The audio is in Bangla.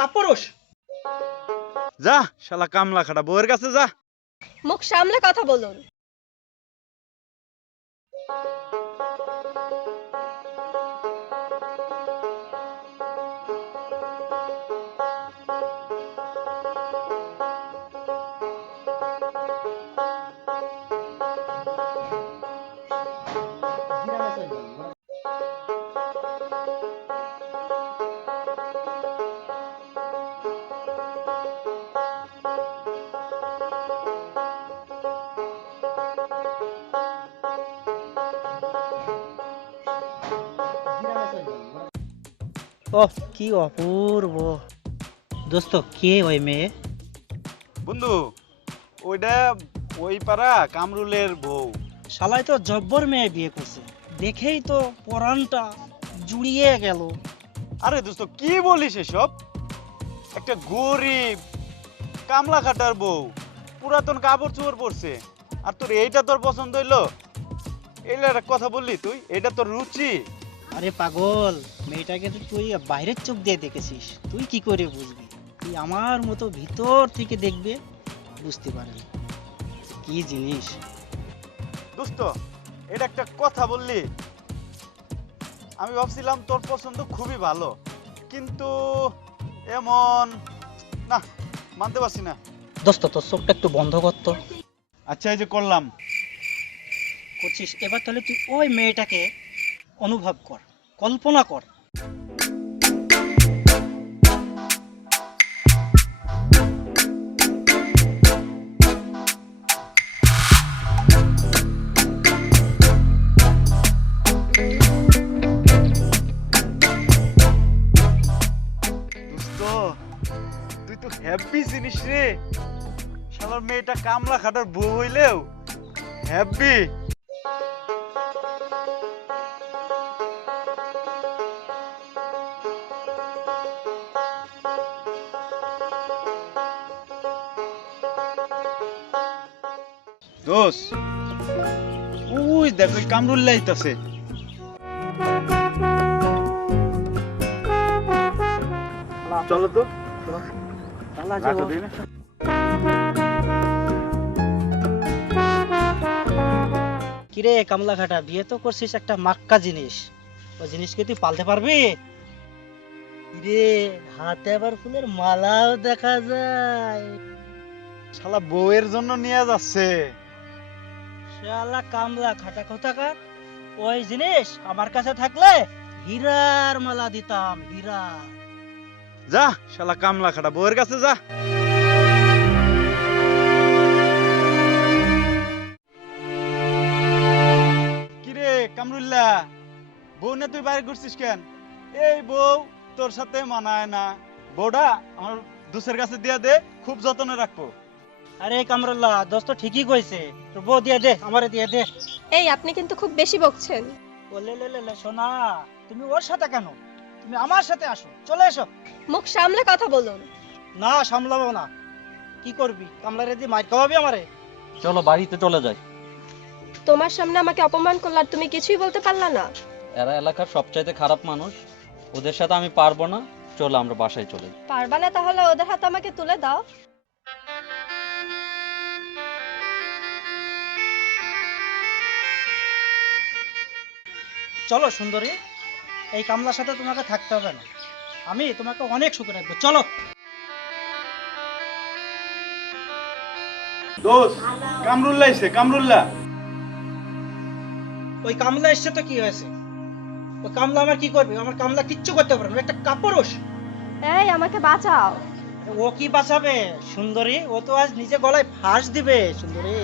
কাপুরুষ। যা শালা কামলা খাটা বউয়ের কাছে যা। মুখ সামলে কথা বলুন। ওহ কি অপূর্ব। দোস্ত কে ওই মেয়ে? বন্ধু ওইটা ওই পাড়া কামরুলের বউ। শালাই তো জব্বর মেয়ে বিয়ে করছে, দেখেই তো পরানটা জুড়িয়ে গেল। আরে দোস্ত কি বলিস এসব? একটা গরিব কামলা খাটার বউ, পুরাতন কাপড় চোপড় পরছে, আর তোর এইটা তোর পছন্দ হইলো? এইটা একটা কথা বললি তুই? এটা তোর রুচি? আরে পাগল, মেয়েটাকে তো তুই বাইরের চোখ দিয়ে দেখেছিস, তুই কি করে বুঝবি? তুই আমার মতো ভিতর থেকে দেখবে, বুঝতে পারবি কি জিনিস। দোস্ত এটা একটা কথা বললি। আমি ভাবছিলাম তোর পছন্দ খুবই ভালো, কিন্তু এমন না, মানতে পারছি না। দোস্ত তোর চোখটা একটু বন্ধ করতো। আচ্ছা এই যে করলাম। করছিস, এবার তাহলে তুই ওই মেয়েটাকে অনুভব কর, কল্পনা কর। দোস্ত তুই তো হ্যাপি জিনিস রে। শালার মেয়েটা কামলা খাটার বউ হইলেও হ্যাপি। দোস ওই দেখো কামরুল্লাহ আইতাছে। চলো তো রাখো দিই না। কিরে কামলা ঘাটা, বিয়ে তো করছিস একটা মাক্কা জিনিস, ওই জিনিসকে তুই পালতে পারবি? রে হাতে আবার ফুলের মালাও দেখা যায়। শালা বউয়ের জন্য নিয়ে যাচ্ছে। শালা কামলা খাটা কোথাকার, ওই জিনিস আমার কাছে থাকলে হীরার মালা দিতাম, হীরা। যা শালা কামলা খাটা বউয়ের কাছে যা। কিরে কামরুল্লাহ, বউ না তুই বাইরে ঘুরছিস কেন? এই বউ তোর সাথে মানায় না, বউটা আমার দুসের কাছে দিয়া দে, খুব যত্নে রাখবো। আরে কামরুল্লাহ, দোস্ত ঠিকই কইছে, তোর বউ দিয়ে দে, আমারে দিয়ে দে। এই আপনি কিন্তু খুব বেশি বকছেন। বলে লে লে লে, শোনা, তুমি ওর সাথে কেন? তুমি আমার সাথে আসো, চলে এসো। মুখ সামলে কথা বলুন। না সামলাবো না। কি করবি, কামলারে দিয়ে মার খাওয়াবি আমারে? চলো বাড়িতে চলে যাই। তোমার সামনে আমাকে অপমান করলে আর তুমি কিছুই বলতে পারলা না। এরা এলাকার সবচাইতে খারাপ মানুষ, ওদের সাথে আমি পারবো না। চলো আমরা বাসায় চলে যাই। পারবা না তাহলে ওদের হাতে আমাকে তুলে দাও। চলো সুন্দরী, এই কামলার সাথে তোমাকে থাকতে হবে না, আমি তোমাকে অনেক সুখে রাখবো, চলো। দোস কামরুল্লাহ আইছে, কামরুল্লাহ। ওই কামলা এসছে তো কি হয়েছে? ওই কামলা আমার কি করবে? আমার কামলা কিচ্ছু করতে পারবে না, একটা কাপুরুষ। এই আমাকে বাঁচাও। ও কি বাঁচাবে সুন্দরী? ও তো আজ নিজে গলায় ফাঁস দিবে সুন্দরী।